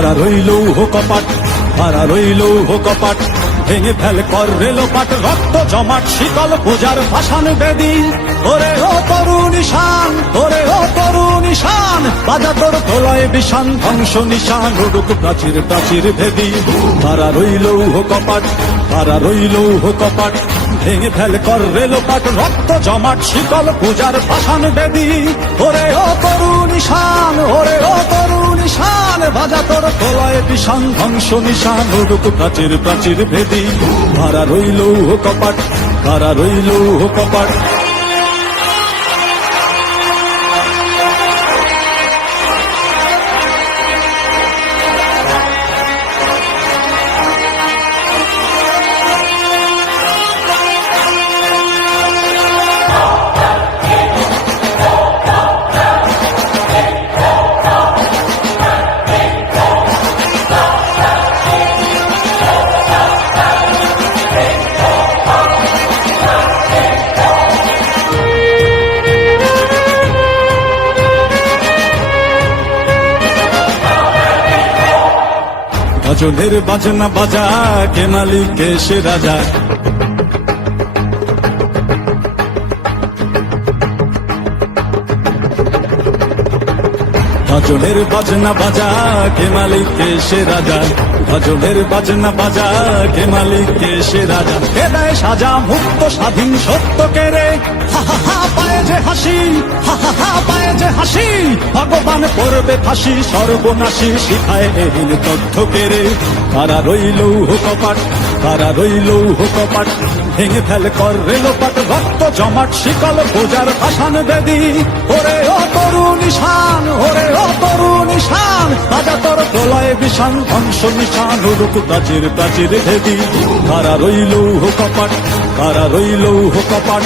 কারা রইল কপাট, কারা রইল কপাট, ভেঙে ফেল কর রেলোপাট, রক্ত জমাট শিকল পূজার ভাসান বেদি। ওরে ও তরু নিশান, ওরে ও তরু নিশান, বাজা তোর তোলায় বিষান ধ্বংস নিশান, উড়ুক প্রাচীর প্রাচীর ভেদি। কারা রইল কপাট, কারা রইল কপাট, ভেঙে ফেল কর রেলোপাট, রক্ত জমাট শিকল পূজার ভাসান বেদি। ওরে ও তরু নিশান, ওরে ও তরু নিশান, বাজা তোর তোলায় বিষান ধ্বংস নিশান, উড়ুক প্রাচীর প্রাচীর ভেদি। কারা রইল কপাট, কারা রইল কপাট। ভজনের বাজনা বাজা, কে মালিক কে সে রাজা। ভজনের বাজনা বাজা, কে মালিক কে সে রাজা। ভজনের বাজনা বাজা, কে মালিক কে সে রাজা। কে দেয় সাজা মুক্ত স্বাধীন সত্য কে রে, হা হা হা পায়ে যে হাসি, হা হা হা পায়ে যে হাসি। ভগবান পড়বে ফাঁসি সর্বনাশী, শিখায় এহীন তথ্য কে রে। কারা রইল কপাট, কারা রইল কপাট, ভেঙে ফেল কর রেলোপাট, রক্ত জমাট শিকল পূজার ভাসান বেদি। ওরে ও তরু নিশান, ওরে ও তরু নিশান, বাজা তোর তোলায় বিষান ধ্বংস নিশান, উড়ুক প্রাচীর প্রাচীর ভেদি। কারা রইল কপাট, কারা রইল কপাট।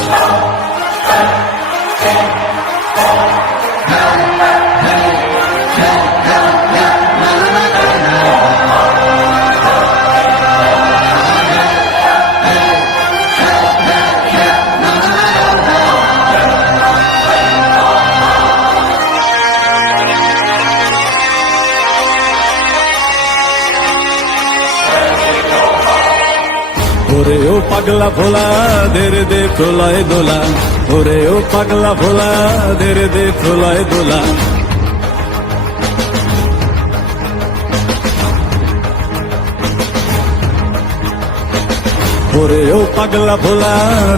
ওরে ও পাগলা ভোলা, দেরে দে প্রলয় দোলা। ওরে ও পাগলা ভোলা, দেরে দে প্রলয় দোলা। ওরে ও পাগলা ভোলা,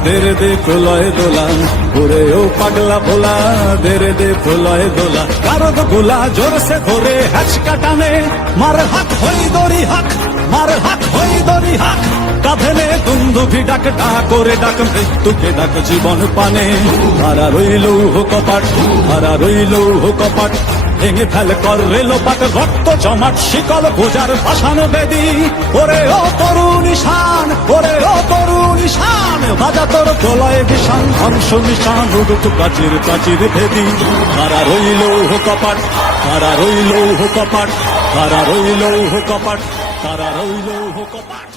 দেরে দে প্রলয় দোলা। ওরে ও পাগলা ভোলা, দেরে দে প্রলয় দোলা। কারদ গোলা জোরসে ধরে হ্যাচকা টানে, মার হাত হই দড়ি হাক, মার হাত হই দড়ি হাক। কাঁধেলে দুন্দুভি ডাক, ডাক করে ডাক মৃত্যুকে ডাক জীবন পানে। কারা রইল কপাট, কারা রইল কপাট, ভেঙে ফেল কর রেলোপাট, রক্ত জমাট শিকল পূজার ভাসান বেদি। ওরে ও তরু নিশান, ওরে ও তরু নিশান, বাজা তোর তোলায় বিষান ধ্বংস নিশান, উড়ুক প্রাচীর প্রাচীর ভেদি। কারা রইল কপাট, কারা রইল কপাট, কারা রইল কপাট, কারা রইল কপাট।